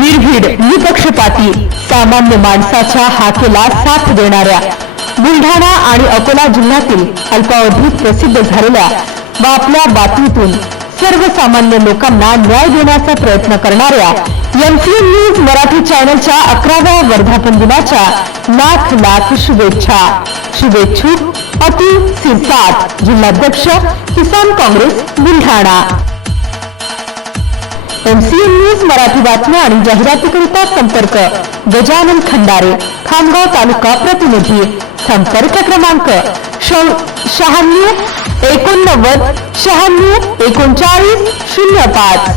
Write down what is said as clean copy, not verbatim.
निर्भीड, निपक्षपाती, सामान्य माणसाच्या हाकेला साथ देणाऱ्या बुलढाणा आणि अकोला जिल्ह्यातील अल्पावधीत प्रसिद्ध झालेल्या व आपल्या बातमीतून सर्वसामान्य लोकांना न्याय देण्याचा प्रयत्न करणाऱ्या एमसीएन न्यूज मराठी चॅनलच्या 11व्या वर्धापन दिनाच्या लाख लाख शुभेच्छा। शुभेच्छुक अतुल सिरसाट, जिल्हाध्यक्ष किसान काँग्रेस बुलढाणा। एमसीएन न्यूज मराठी बातम्या आणि जाहिरातीकरिता संपर्क गजानन खंडारे, खामगाव तालुका प्रतिनिधी। संपर्क क्रमांक 96 89 96 39 05।